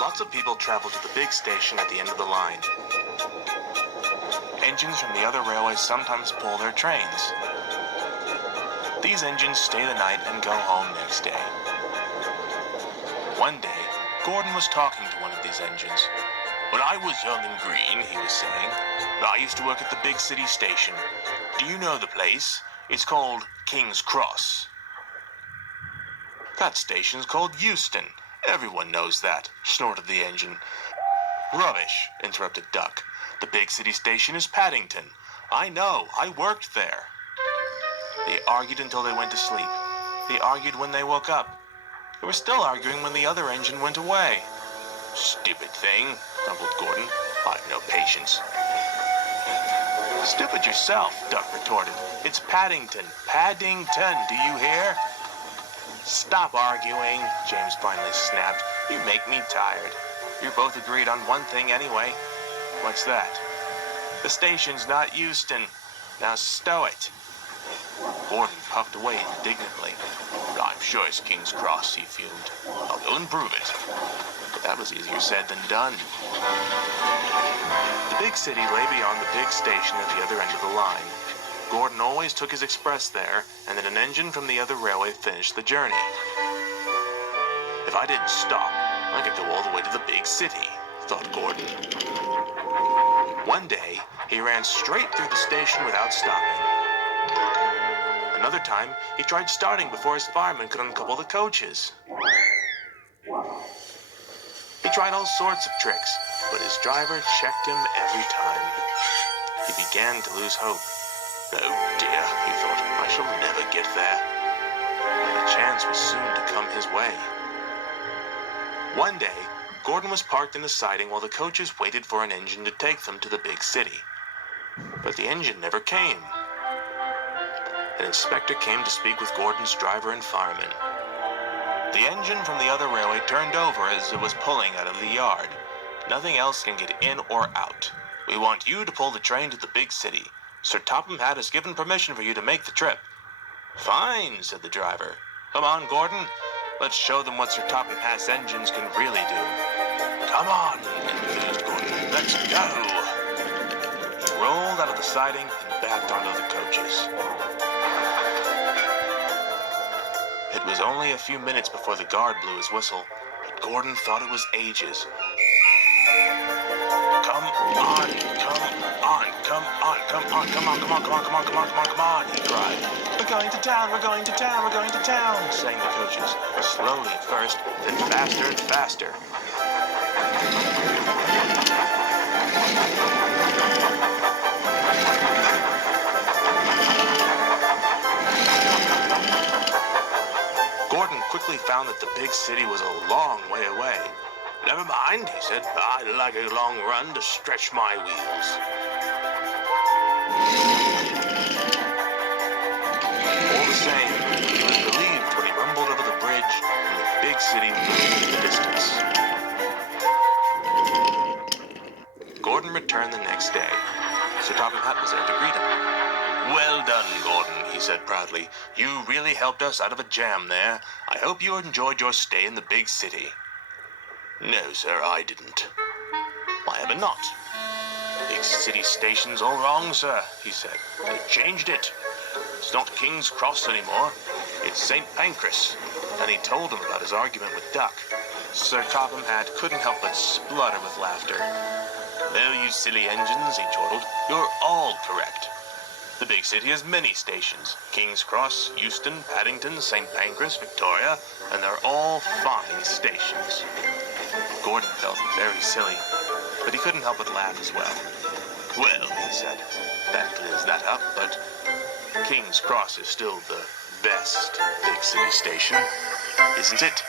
Lots of people travel to the big station at the end of the line. Engines from the other railways sometimes pull their trains. These engines stay the night and go home next day. One day, Gordon was talking to one of these engines. "When I was young and green," he was saying, "I used to work at the big city station. Do you know the place? It's called King's Cross." "That station's called Euston. Everyone knows that," snorted the engine. "Rubbish," interrupted Duck. "The big city station is Paddington. I know, I worked there." They argued until they went to sleep. They argued when they woke up. They were still arguing when the other engine went away. "Stupid thing," grumbled Gordon. "I've no patience." "Stupid yourself," Duck retorted. "It's Paddington. Paddington, do you hear?" "Stop arguing," James finally snapped. "You make me tired. You're both agreed on one thing anyway." "What's that?" "The station's not Euston. Now stow it." Gordon puffed away indignantly. "I'm sure it's King's Cross," he fumed. "I'll go and prove it." But that was easier said than done. The big city lay beyond the big station at the other end of the line. Gordon always took his express there, and then an engine from the other railway finished the journey. "If I didn't stop, I could go all the way to the big city," thought Gordon. One day, he ran straight through the station without stopping. Another time, he tried starting before his fireman could uncouple the coaches. He tried all sorts of tricks, but his driver checked him every time. He began to lose hope. "Oh dear," he thought, "I shall never get there." But a chance was soon to come his way. One day, Gordon was parked in the siding while the coaches waited for an engine to take them to the big city. But the engine never came. An inspector came to speak with Gordon's driver and fireman. The engine from the other railway turned over as it was pulling out of the yard. Nothing else can get in or out. We want you to pull the train to the big city. Sir Topham Hatt has given permission for you to make the trip." "Fine," said the driver. "Come on, Gordon. Let's show them what Sir Topham Hatt's engines can really do." "Come on," enthused Gordon. "Let's go." He rolled out of the siding and backed onto the coaches. It was only a few minutes before the guard blew his whistle, but Gordon thought it was ages. "Come on, come on, come on, come on, come on, come on, come on, come on, come on, come on, come on," he cried. "We're going to town, we're going to town, we're going to town," sang the coaches, slowly at first, then faster and faster. Gordon quickly found that the big city was a long way away. "Never mind," he said. "I like a long run to stretch my wheels." All the same, he was relieved when he rumbled over the bridge and the big city loomed in the distance. Gordon returned the next day. Sir Topham Hatt was there to greet him. "Well done, Gordon," he said proudly. "You really helped us out of a jam there. I hope you enjoyed your stay in the big city." "No, sir, I didn't." "Why ever not?" "Big city station's all wrong, sir," he said. "They've changed it. It's not King's Cross anymore. It's St. Pancras." And he told him about his argument with Duck. Sir Topham Hatt couldn't help but splutter with laughter. "Oh, you silly engines," he chortled. "You're all correct. The big city has many stations. King's Cross, Euston, Paddington, St. Pancras, Victoria, and they're all fine stations." Gordon felt very silly, but he couldn't help but laugh as well. "Well," he said, "that clears that up, but King's Cross is still the best big city station, isn't it?"